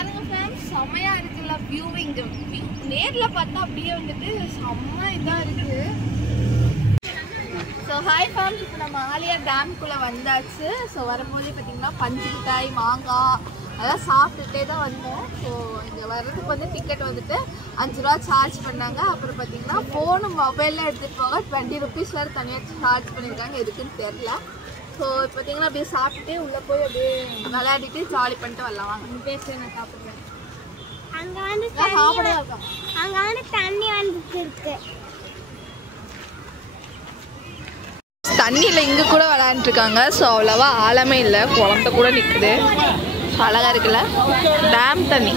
பாருங்க ஃப்ரெண்ட்ஸ், செமையா இருக்குல்ல வியூவிங். நேர்ல பார்த்தா அப்படியே வந்துட்டு செம்ம இதா இருக்கு. ஸோ ஹாய் ஃப்ரெண்ட்ஸ், இப்போ நம்ம ஆலியார் டேம்குள்ளே வந்தாச்சு. ஸோ வரும்போதே பார்த்தீங்கன்னா பஞ்சு மிட்டாய், மாங்காய் அதெல்லாம் சாப்பிட்டுட்டே தான் வந்தோம். ஸோ இங்கே வர்றதுக்கு வந்து டிக்கெட் வந்துட்டு 5 ரூபா சார்ஜ் பண்ணாங்க. அப்புறம் பார்த்தீங்கன்னா ஃபோனு மொபைலில் எடுத்துகிட்டு போக 20 ருபீஸ் வேறு தனியாக சார்ஜ் பண்ணியிருக்காங்க. எதுக்குன்னு தெரில. ஸோ பார்த்தீங்கன்னா அப்படியே சாப்பிட்டுட்டே உள்ளே போய் அப்படியே விளையாடிட்டு ஜாலி பண்ணிட்டு வரலாம். வாங்க பேச நான் சாப்பிட்றேன். அங்கே வந்து சாப்பிடவே இருக்கோம். அங்கே வந்து தண்ணி வந்துட்டு இருக்கு. தண்ணியில் இங்கே கூட விளையாண்டுருக்காங்க. ஸோ அவ்வளோவா ஆழமே இல்லை, குழந்தை கூட நிற்குது. அழகாக இருக்குல்ல. டேம் தண்ணி,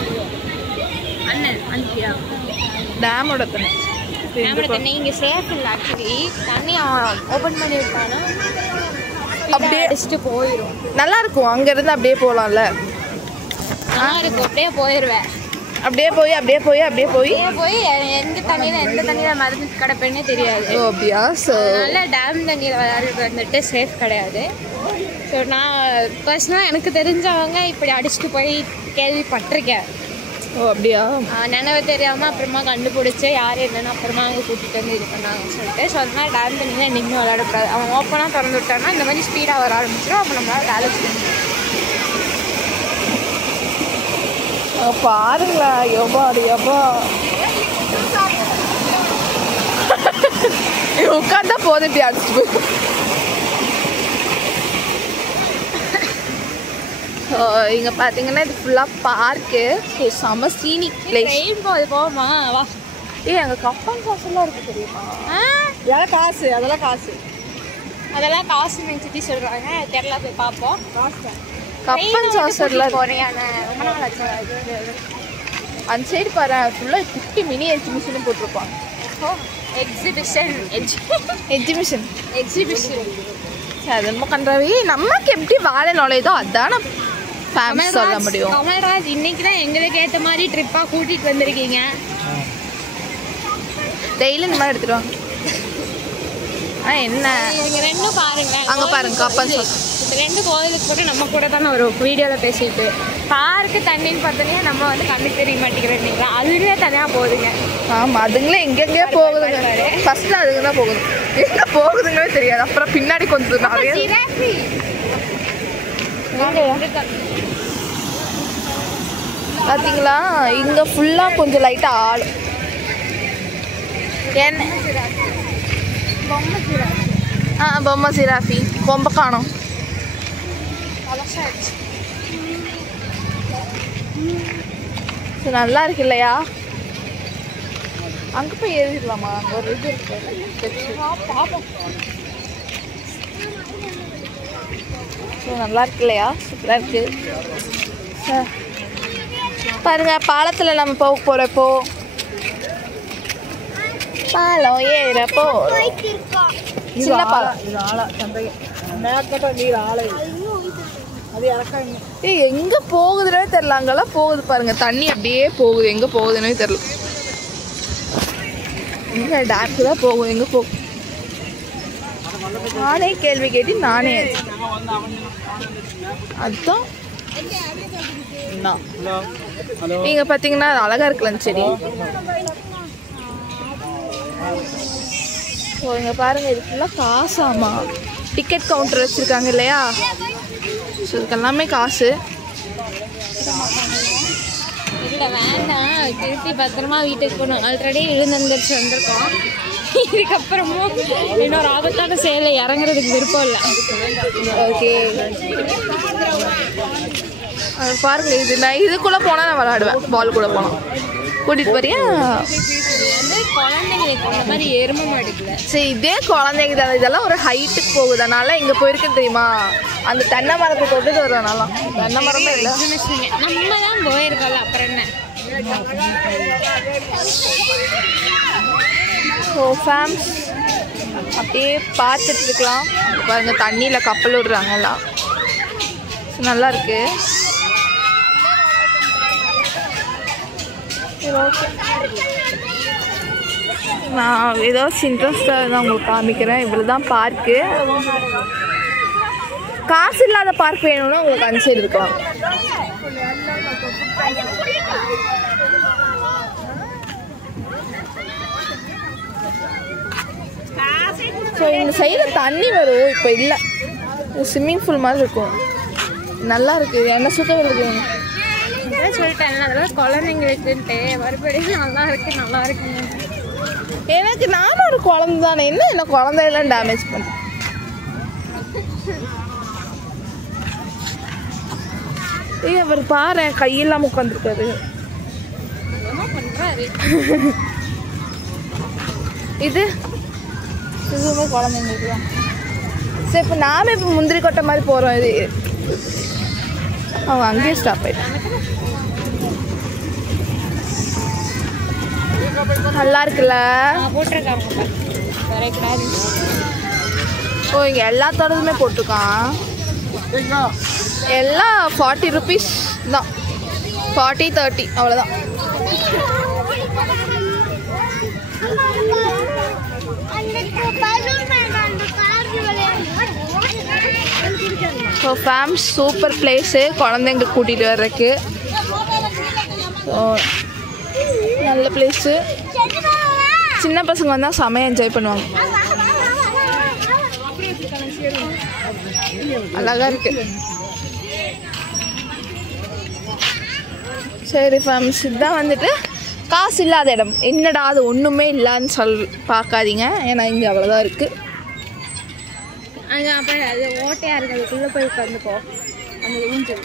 டேமோட தண்ணி இங்கே சேஃப் இல்லை. ஆக்சுவலி தண்ணி ஓப்பன் பண்ணி விட்டானா அப்படியே அடிச்சுட்டு போயிடும். நல்லா இருக்கும். அங்கேருந்து அப்படியே போகலாம்ல. நல்லா இருக்கும். அப்படியே போயிடுவேன். அப்படியே போய் எந்த தண்ணியில் மருந்து கிடப்பேன்னே தெரியாது. ஓ அப்படியா? ஸோ அதனால டேம் தண்ணியில் விளையாடுறது வந்துட்டு சேஃப் கிடையாது. ஸோ நான் பர்சனலாக எனக்கு தெரிஞ்சவங்க இப்படி அடிச்சுட்டு போய் கேள்விப்பட்டிருக்கேன். ஓ அப்படியா? நினைவு தெரியாமல் அப்புறமா கண்டுபிடிச்சி யார் என்னென்னு அப்புறமா அவங்க கூட்டிகிட்டு வந்து இது பண்ணாங்கன்னு சொல்லிட்டு. ஸோ அதனால டேம் தண்ணியில் என்றைக்குமே விளையாடக்கூடாது. அவன் ஓப்பனாக திறந்து விட்டான்னா இந்த மாதிரி ஸ்பீடாக வர ஆரம்பிச்சிடும். அப்போ நம்மளால் வேலை செய்யணும். பாருங்களா, எவ்வளோ உட்காந்தா போதும், இப்படி அடிச்சுட்டு போய். இங்கே பார்த்தீங்கன்னா இது ஃபுல்லாக பார்க்கு. ஸோ செம சீனிக் பிளேஸ். ரெயின்போ அது போகுமா? வா. அங்கே கப்பன் சாஸ்லாம் இருக்குது தெரியுமா? அதெல்லாம் காசு. அதெல்லாம் காசு நினச்சி சொல்கிறாங்க. கேரளா போய் பார்ப்போம். காசு கப்பன் சாஸ்லாம் குறையான ரொம்ப நாள் ஆச்சு. அந்த சைடு பாரு, ஃபுல்லாக குட்டி மினி எக்ஸிபிஷன் போட்டிருப்பாங்க. எக்ஸிபிஷன் அது நம்ம கண்டாவே நமக்கு எப்படி வேலை நுழையுதோ அதான ஃபேமஸ் சொல்ல முடியும். கமல்ராஜ் இன்னைக்கு தான் எங்களுக்கு ஏற்ற மாதிரி ட்ரிப்பாக கூட்டிகிட்டு வந்திருக்கீங்க. டெய்லி இந்த மாதிரி எடுத்துருவாங்க. என்ன நீங்கள் ரெண்டும் பாருங்க. அங்கே பாருங்க கப்பன் சாஸ். இந்த ரெண்டு கோயிலுக்கு கூட நம்ம கூட தானே ஒரு வீடியோவில் பேசிட்டு பார்க்கு தண்ணின்னு பார்த்தோன்னே நம்ம வந்து கண்ணுக்கு தெரிய மாட்டேங்கிறீங்களா? அதுவே தனியாக போகுதுங்க. ஆமாம், அதுங்களே எங்கெங்கேயோ போகுதுங்க. ஃபர்ஸ்ட் அதுங்க தான் போகுது. எங்கே போகுதுங்களே தெரியாது. அப்புறம் பின்னாடி கொஞ்சம் நிறைய பார்த்தீங்களா. இங்கே ஃபுல்லாக கொஞ்சம் லைட்டாக ஆளும். என்ன பொம்மை சிராஃபி கொம்ப காணும். நல்லா இருக்கு இல்லையா? அங்கே போய் ஏறிடலாமா? அங்கே ஒரு இது இருக்கு. நல்லா இருக்கு இல்லையா? சூப்பராக இருக்கு. பாருங்க, பாலத்தில் நம்ம போக போகிறப்போ பாலம் ஏறப்போ சின்ன பாலம். எங்க போகுதுன்னே தெரியல. அங்கெல்லாம் போகுது பாருங்க, தண்ணி அப்படியே போகுது. எங்க போகுதுன்னே தெரியல. எங்க டேம்க்கு தான் போகும். எங்க போகும்? நானே கேள்வி கேட்டு நானே அதுதான். நீங்க பாத்தீங்கன்னா அழகா இருக்கலாம் செடி. ஸோ இங்கே பாருங்கள், இது ஃபுல்லாக காசாமா. டிக்கெட் கவுண்டர் வச்சுருக்காங்க இல்லையா? ஸோ இதுக்கு எல்லாமே காசு. இல்லை வேண்டாம், திருப்பி பத்திரமா வீட்டுக்கு போகணும். ஆல்ரெடி விழுந்துருந்துச்சு வந்திருக்கோம். இதுக்கப்புறமும் இன்னொரு ஆபத்தான செயலை இறங்குறதுக்கு விருப்பம் இல்லை. ஓகே பாருங்கள், இது நான் இதுக்குள்ளே போனால் நான் விளையாடுவேன். பால் கூட போனால் கூட்டிகிட்டு போறியா? வந்து குழந்தைங்களுக்கு அந்த மாதிரி எருமை மாடுக்கல. சரி, இதே குழந்தைங்க தானே. இதெல்லாம் ஒரு ஹைட்டுக்கு போகுதுனால இங்கே போயிருக்குன்னு தெரியுமா? அந்த தென்னை மரத்தை தொட்டுட்டு வரனால. தென்னை மரமே இல்லை, நம்ம தான் போயிருக்கோம்ல, அப்புறம் என்ன? ஸோ ஃபேம்ஸ் அப்படியே பார்த்துட்டு இருக்கலாம். பாருங்கள், தண்ணியில் கப்பல் விடுறாங்கலாம். நல்லா இருக்கு. ஓகே, நான் ஏதாச்சும் இன்ட்ரெஸ்டாக தான் உங்களுக்கு காமிக்கிறேன். இவ்வளோ தான் பார்க்கு. காசு இல்லாத பார்க் வேணும்னா உங்களுக்கு அனுப்பிச்சு இருக்கலாம். ஸோ இந்த சைடில் தண்ணி வரும், இப்போ இல்லை. ஸ்விம்மிங் பூல் மாதிரி இருக்கும், நல்லா இருக்குது. என்ன சுத்தம் வருது சொல்லிட்டேன், அதெல்லாம் குழந்தைங்களுக்குன்ட்டு. மறுபடியும் நல்லா இருக்கு. எனக்கு நானும் ஒரு குழந்தை தானே, என்ன குழந்தையெல்லாம் டேமேஜ் பண்ணேன். அவர் பாரு கையெல்லாம் உட்காந்துருக்காரு. இதுவுமே குழந்தைங்களுக்கு தான். சரி, இப்போ நாம இப்போ முந்திரி கொட்டை மாதிரி போகிறோம். இது அவங்க அங்கேயே ஸ்டாப் ஆயிட்டாங்க. நல்லா இருக்குல்ல, போட்டிருக்காங்க. ஓ, இங்கே எல்லாத்தோடதுமே போட்டிருக்கான். எல்லாம் 40 rupees தான், 40, 30 அவ்வளோதான். ஸோ ஃபேம்ஸ் சூப்பர் பிளேஸு குழந்தைங்களுக்கு கூட்டிகிட்டு வர்றதுக்கு. ஸோ நல்ல பிளேஸு, சின்ன பசங்க வந்தால் செமையாக என்ஜாய் பண்ணுவாங்க. அழகாக இருக்குது. சரி ஃபேம்ஸ், இதுதான் வந்துட்டு காசு இல்லாத இடம். என்னடா அது ஒன்றுமே இல்லைன்னு பார்க்காதீங்க, ஏன்னா இங்கே அவ்வளோதான் இருக்குது. அங்கே அப்புறம் அது ஓட்டையாக இருக்குது, அதுக்குள்ளே போய் உட்காந்துப்போ. அந்த ஊஞ்சல்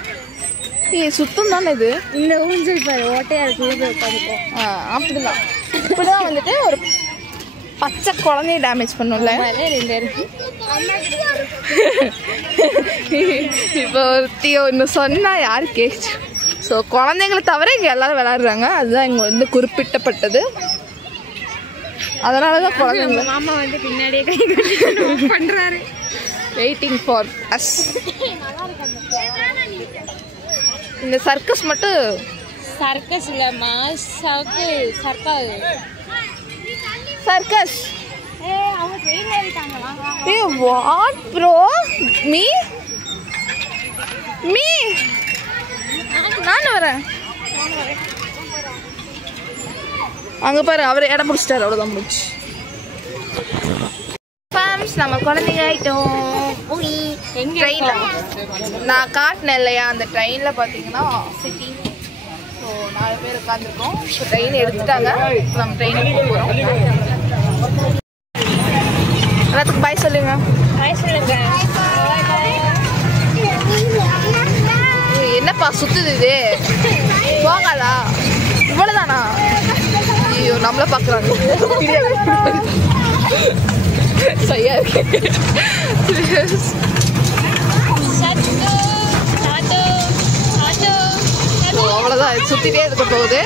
சுத்தம் தானே இது. இந்த ஊஞ்சல் பாரு ஓட்டையாக இருக்குள்ளே போய் உட்காந்துப்போ. அப்படிதான். இப்படிதான் வந்துட்டு ஒரு பச்சை குழந்தைய டேமேஜ் பண்ணும்ல. இப்போ ஒருத்தி ஒன்று சொன்னால் யார் கேட்ச்சு. ஸோ குழந்தைங்களை தவிர இங்கே எல்லோரும் விளாட்றாங்க, அதுதான் இங்கே வந்து குறிப்பிட்டப்பட்டது. அதனால தான் குழந்தைங்க மாமா வந்து பின்னாடியே கை பண்ணுறாரு, வெயிட்டிங் ஃபார் அஸ். இந்த சர்க்கஸ் மட்டும் சர்க்கஸ் இல்லைம்மா, சர்க்கஸ். வாட் ப்ரோ, மீ நானும் வரேன். அங்கே பாரு, அவர் இடம் பிடிச்சிட்டாரு, அவ்வளோதான் முடிச்சு. நம்ம குழந்தைங்க ஆகிட்டோம். ட்ரெயினில் நான் காட்டினேன் இல்லையா, அந்த ட்ரெயினில் பார்த்தீங்கன்னா சிட்டி. ஸோ 4 பேர் உட்காந்துருக்கோம். ஸோ ட்ரெயின் எடுத்துட்டாங்க, நம்ம ட்ரெயினுக்கு போகிறோம். எல்லாத்துக்கும் பாய் சொல்லுங்க. பாய் சொல்லுங்க. என்னப்பா சுத்துது இது, போகாதா? இவ்வளோதானா? ஐயோ, நம்மள பார்க்குறாங்க. சரியா இருக்கு. அவ்வளோதான், சுற்றிட்டே இருக்க போகுது.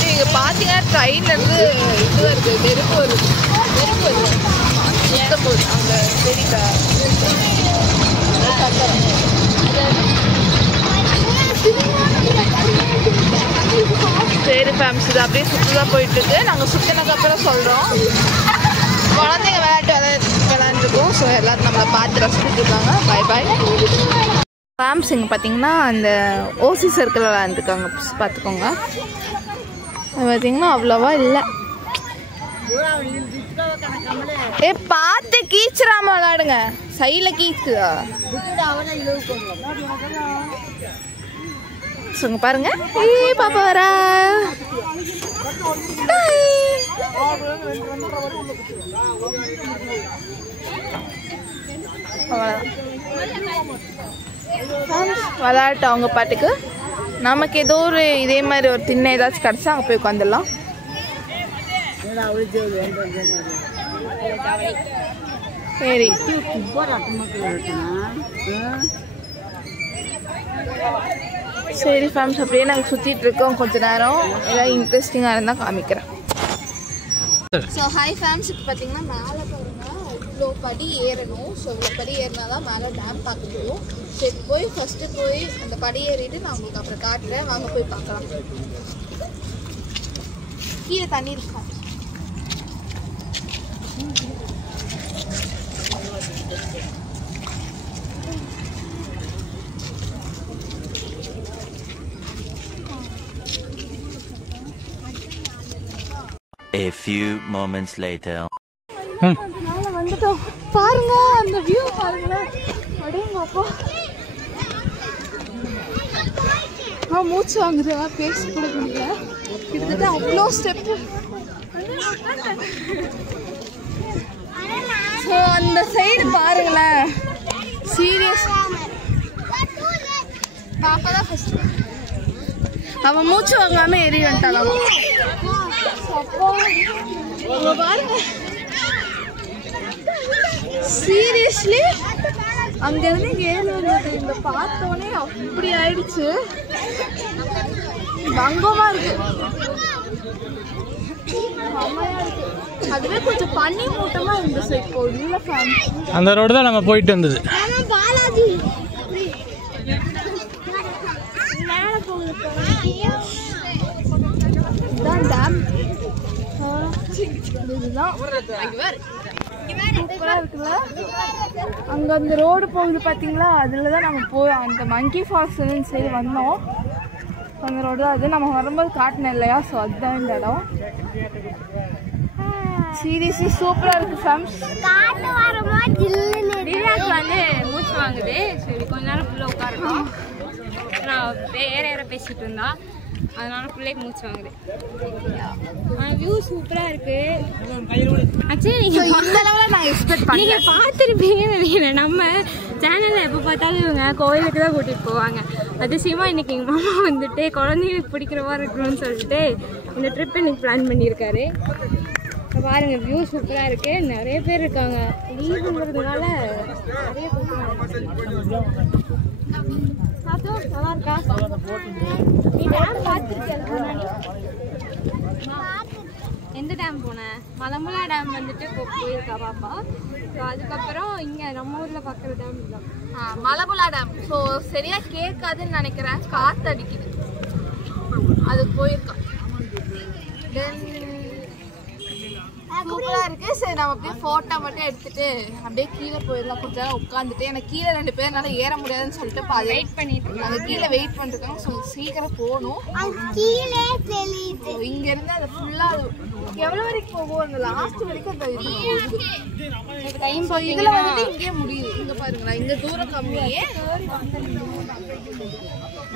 நீங்க பார்த்தீங்கன்னா ட்ரெயின்ல இருந்து இது வருது, நெருப்பு வருது. சுத்த போகுது அங்கே தெரியுதா? சரி ஃபேம்ஸ், இது அப்படியே சுற்றுதான் போயிட்டுருக்கு. நாங்கள் சுற்றினதுக்கப்புறம் சொல்கிறோம். குழந்தைங்க விளையாண்டுருக்கோம். ஸோ எல்லாரும் நம்மளை பார்த்து ரசிச்சுட்டு இருக்காங்க. பாய் பாய் ஃபேம்ஸ். இங்கே பார்த்தீங்கன்னா அந்த ஓசி சர்க்கிள் விளையாண்டுருக்காங்க, பார்த்துக்கோங்க. அது பார்த்தீங்கன்னா அவ்வளோவா இல்லை. பார்த்து கீச்சிடாம விளையாடுங்க, சைடில் கீச்சுதா சொல்லுங்க. பாருங்க, பாப்பா வரா. விளையாட்டு அவங்க பாட்டுக்கு. நமக்கு ஏதோ ஒரு இதே மாதிரி ஒரு திண்ணை ஏதாச்சும் கிடச்சா அங்கே போய் உட்காந்துடலாம். சரி சரி ஃபேம்ஸ், அப்படியே நாங்கள் சுற்றிட்டு இருக்கோம். கொஞ்ச நேரம் ஏதாவது இன்ட்ரெஸ்டிங்காக இருந்தால் காமிக்கிறேன். ஸோ ஹாய் ஃபேம்ஸ், இப்போ பார்த்தீங்கன்னா மேலே பாருங்க இவ்வளோ படி ஏறணும். ஸோ இவ்வளோ படி ஏறினா தான் மேலே டேம் பார்க்க முடியும். சரி போய் ஃபஸ்ட்டு போய் அந்த படி ஏறிட்டு நான் உங்களுக்கு அப்புறம் காட்டுறேன். வாங்க போய் பார்க்கலாம். கீழே தண்ணி இருக்கும். A few moments later. வந்துட்டோம். பாருங்க அந்த வியூ பாருங்களேன். அடேங்கப்பா. மூச்சு வாங்குது. பேச கூட முடியல. கிட்டத்தட்ட அவ்வளோ ஸ்டெப்பு. ஸோ அந்த சைடு பாருங்களேன். சீரியஸ் பாப்பா தான் ஃபர்ஸ்ட். அவன் மூச்சு வாங்காம ஏறி வந்துட்டான். பாருங்க சீரியஸ்லி அங்கேருந்து இங்கே ஏறி வந்தது இந்த பார்த்தோன்னே அப்படி ஆயிடுச்சு. பங்கமா இருக்கு. செம்மையா இருக்கு. அதுவே கொஞ்சம் பனி மூட்டமா இருந்துச்சு. இப்போ இல்ல ஃபேமிலி அந்த ரோடு தான் நம்ம போயிட்டு வந்தது. பாலாஜி இதுதான் டேம். இதுதான் சூப்பராக இருக்குல்ல. அங்கே அந்த ரோடு போகுது பார்த்தீங்களா, அதில் தான் நம்ம போய் அந்த மங்கி ஃபால்ஸ் சைடு வந்தோம். அந்த ரோடு தான் அது. நம்ம வரும்போது காட்டினேன் இல்லையா, ஸோ அதுதான் இந்த இடம். சீரியஸ்லி சூப்பராக இருக்குது ஃபேம்ஸ். திவ்யாக்கு வந்து மூச்சு வாங்குது. சரி கொஞ்ச நேரம் ஃபுல்லாக உட்காரட்டும். நான் ஏற பேசிட்டு இருந்தா, அதனால பிள்ளைக்கு மூச்சு வாங்குது. வியூ சூப்பராக இருக்கு. ஆக்சுவலி நீங்கள் பார்த்துருப்பீங்கன்னு நினைக்கிறேன். நம்ம சேனலில் எப்போ பார்த்தாலும் இவங்க கோயிலுக்கு தான் கூட்டிகிட்டு போவாங்க. அதிசயமாக இன்றைக்கி எங்கள் மாமா வந்துட்டு குழந்தைங்களுக்கு பிடிக்கிற மாதிரி இருக்கணும்னு சொல்லிட்டு இந்த ட்ரிப் இன்னைக்கு பிளான் பண்ணியிருக்காரு. பாருங்கள் வியூ சூப்பராக இருக்குது. நிறைய பேர் இருக்காங்க. லீவுங்கிறதுனால நிறைய நல்லா இருக்கா? நீ டேம் பார்த்துருக்கேன். எந்த டேம் போனேன்? மலம்புலா டேம் வந்துட்டு போயிருக்கா பாப்பா. ஸோ அதுக்கப்புறம் இங்கே நம்ம ஊரில் பார்க்குற டேம் தான் மலபுலா டேம். ஸோ சரியா கேட்காதுன்னு நினைக்கிறேன். காற்று அடிக்குது. அதுக்கு போயிருக்கோம். தென் சூப்பராக இருக்குது. சரி நம்ம அப்படியே ஃபோட்டோ மட்டும் எடுத்துகிட்டு அப்படியே கீழே போயிடலாம். கொஞ்சம் நேரம் உட்காந்துட்டு எனக்கு கீழே 2 பேர்னால ஏற முடியாதுன்னு சொல்லிட்டு வெயிட் பண்ணிட்டு அங்கே கீழே வெயிட் பண்ணிருக்காங்க. ஸோ சீக்கிரம் போகணும். இங்கேருந்து அது ஃபுல்லாக எவ்வளோ வரைக்கும் போகும், அந்த லாஸ்ட் வரைக்கும் அந்த இது டைம். ஸோ இதில் வந்துட்டு இங்கேயே முடியுது. இங்கே பாருங்களா, இங்கே தூரம் கம்மியே.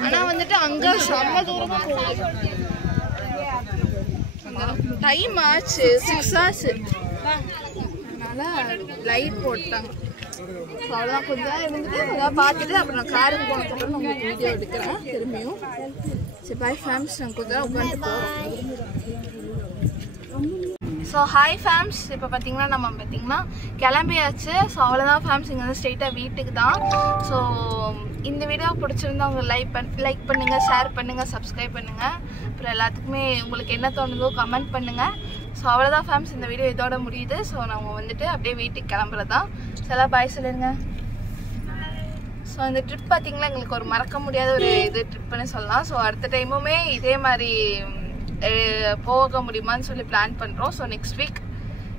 ஆனால் வந்துட்டு அங்கே செம்ம தூரமாக போகுது. டைம் ஆச்சு 6 ஆச்சு. அதனால லைட் போட்டாங்க. ஸோ அவ்வளோதான். கொஞ்சம் நேரம் இருந்துட்டு அதான் பார்த்துட்டு அப்புறம் நான் காருக்கு போனதுக்கப்புறம் நான் உங்களுக்கு வீடியோ எடுக்கிறேன் திரும்பியும். சரி பாய் ஃபேம்ஸ். நாங்கள் கொஞ்சம் நேரம் உட்காந்து போகிறோம். So hi fams. இப்போ பார்த்தீங்கன்னா நம்ம கிளம்பியாச்சு. ஸோ அவ்வளோதான் ஃபேம்ஸ். இங்கே வந்து ஸ்ட்ரெயிட்டாக வீட்டுக்கு தான். ஸோ இந்த வீடியோ பிடிச்சிருந்தா உங்களுக்கு லைக் பண்ணுங்கள், ஷேர் பண்ணுங்கள், சப்ஸ்கிரைப் பண்ணுங்கள். அப்புறம் எல்லாத்துக்குமே உங்களுக்கு என்ன தோணுதோ கமெண்ட் பண்ணுங்கள். ஸோ அவ்வளோதான் ஃபேம்ஸ். இந்த வீடியோ இதோட முடியுது. ஸோ நம்ம வந்துட்டு அப்படியே வீட்டுக்கு கிளம்புறது தான். ஸோ எல்லாம் பாய் சொல்லிடுங்க. ஸோ இந்த ட்ரிப் பார்த்திங்கன்னா எங்களுக்கு ஒரு மறக்க முடியாத ஒரு ட்ரிப்புன்னு சொல்லலாம். ஸோ அடுத்த டைமுமே இதே மாதிரி போக முடியுமான்னு சொல்லி பிளான் பண்ணுறோம். ஸோ நெக்ஸ்ட் வீக்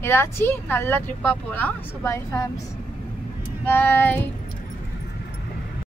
ஏதாச்சும் நல்ல ட்ரிப்பாக போகலாம். So bye fams. பாய்.